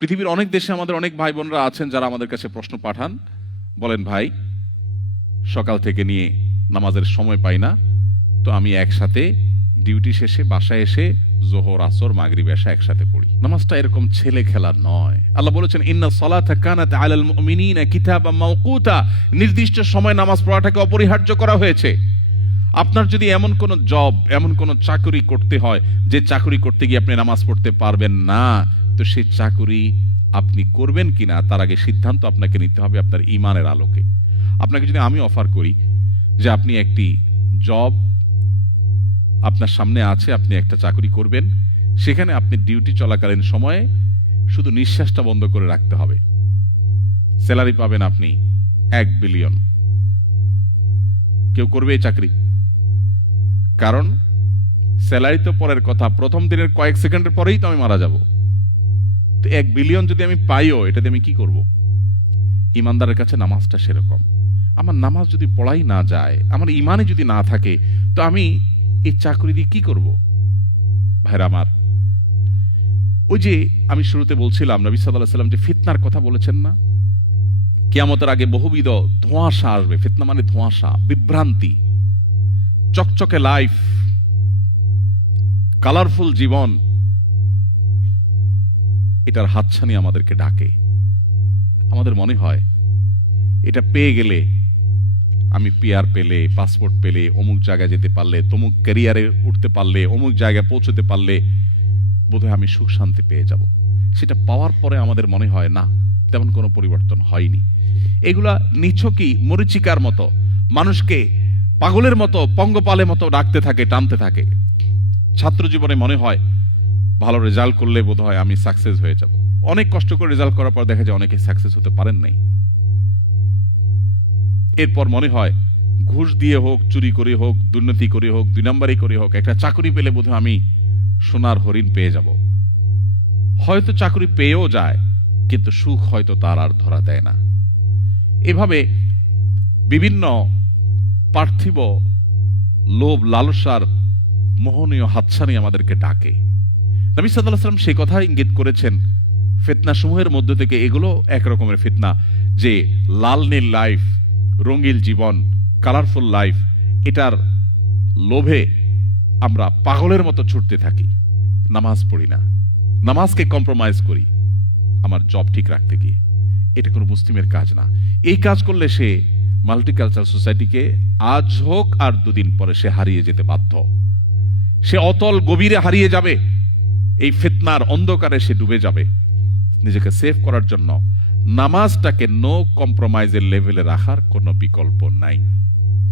পৃথিবীর অনেক দেশে আমাদের অনেক ভাই বোনরা আছেন যারা আমাদের কাছে প্রশ্ন পাঠান। বলেন, ভাই, সকাল থেকে নিয়ে নামাজের সময় পাই না, তো আমি একসাথে ডিউটি শেষে বাসায় এসে জোহর, আসর, মাগরিব এসা একসাথে পড়ি। নামাজটা এরকম ছেলে খেলা নয়। আল্লাহ বলেছেন, ইন্না সলাতা কানাত আলাল নির্দিষ্ট সময় নামাজ পড়াটাকে অপরিহার্য করা হয়েছে। আপনার যদি এমন কোন জব, এমন কোন চাকরি করতে হয়, যে চাকরি করতে গিয়ে আপনি নামাজ পড়তে পারবেন না তো সে চাকুরি আপনি করবেন কিনা, তার আগে সিদ্ধান্ত আপনাকে নিতে হবে আপনার ইমানের আলোকে। আপনাকে যদি আমি অফার করি যে আপনি একটি জব আপনার সামনে আছে, আপনি একটা চাকরি করবেন, সেখানে আপনি ডিউটি চলাকালীন সময়ে শুধু নিঃশ্বাসটা বন্ধ করে রাখতে হবে। স্যালারি পাবেন আপনি এক বিলিয়ন। কেউ করবে এই চাকরি? কারণ স্যালারি তো পরের কথা, প্রথম দিনের কয়েক সেকেন্ডের পরেই তো আমি মারা যাব। তো এক বিলিয়ন যদি আমি পাইও, এটাতে আমি কি করব? ইমানদারের কাছে নামাজটা সেরকম। আমার নামাজ যদি পড়াই না যায়, আমার ইমানে যদি না থাকে, তো আমি এই চাকরি দিয়ে কি করব? ভাইরা আমার, ওই যে আমি শুরুতে বলছিলাম, নবী সাল্লাহ সাল্লাম যে ফিতনার কথা বলেছেন না? কেয়ামতের আগে বহুবিধ ধোঁয়াশা আসবে। ফিতনা মানে ধোঁয়াশা, বিভ্রান্তি, চকচকে লাইফ কালারফুল জীবন। এটার হাতছানি আমাদেরকে ডাকে। আমাদের মনে হয় এটা পেয়ে গেলে আমি পিয়ার পেলে, পাসপোর্ট পেলে, অমুক জায়গায় যেতে পারলে, তমুক ক্যারিয়ারে উঠতে পারলে, অমুক জায়গায় পৌঁছতে পারলে বোধহয় আমি সুখ শান্তি পেয়ে যাব। সেটা পাওয়ার পরে আমাদের মনে হয়, না, তেমন কোনো পরিবর্তন হয়নি। এগুলা নিছকই মরিচিকার মতো, মানুষকে পাগলের মতো, পঙ্গপালের মতো ডাকতে থাকে, টানতে থাকে। ছাত্র জীবনে মনে হয় ভালো রেজাল্ট করলে বোধ হয় আমি সাকসেস হয়ে যাব। অনেক কষ্ট করে রেজাল্ট করার পর দেখা যায় অনেকে সাকসেস হতে পারেন নাই। এরপর মনে হয়, ঘুষ দিয়ে হোক, চুরি করে হোক, দুর্নীতি করে হোক, দুই নম্বরই করে হোক, একটা চাকরি পেলে বোধহয় আমি সোনার হরিণ পেয়ে যাব। হয়তো চাকরি পেয়েও যায়, কিন্তু সুখ হয়তো তার আর ধরা দেয় না। এভাবে বিভিন্ন পার্থিব লোভ, লালসার মোহনীয় হাতছানি আমাদেরকে ডাকে। নবী সাল্লাহ সাল্লাম সেই কথা ইঙ্গিত করেছেন ফিতনা সমূহের মধ্য থেকে এগুলো এক রকমের ফিতনা, যে লাল নীল লাইফ রঙিল জীবন কালারফুল লাইফ এটার লোভে আমরা পাগলের মতো ছুটতে থাকি। নামাজ পড়ি না। নামাজকে কম্প্রোমাইজ করি। আমার জব ঠিক রাখতে গিয়ে। এটা কোনো মুসলিমের কাজ না। এই কাজ করলে সে মাল্টিকালচার সোসাইটিকে আজ হোক আর দুদিন পরে সে হারিয়ে যেতে বাধ্য। সে অতল গভীরে হারিয়ে যাবে। এই ফিতনার অন্ধকারে সে ডুবে যাবে। নিজেকে সেভ করার জন্য নামাজটাকে নো কম্প্রোমাইজের লেভেলে রাখার কোনো বিকল্প নাই।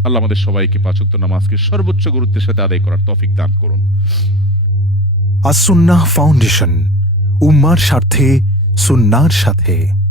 আল্লাহ আমাদের সবাইকে পাচক নামাজকে সর্বোচ্চ গুরুত্বের সাথে আদায় করার তফিক দান করুন। আসুন্না ফাউন্ডেশন, উম্মার স্বার্থে, সুন্নার সাথে।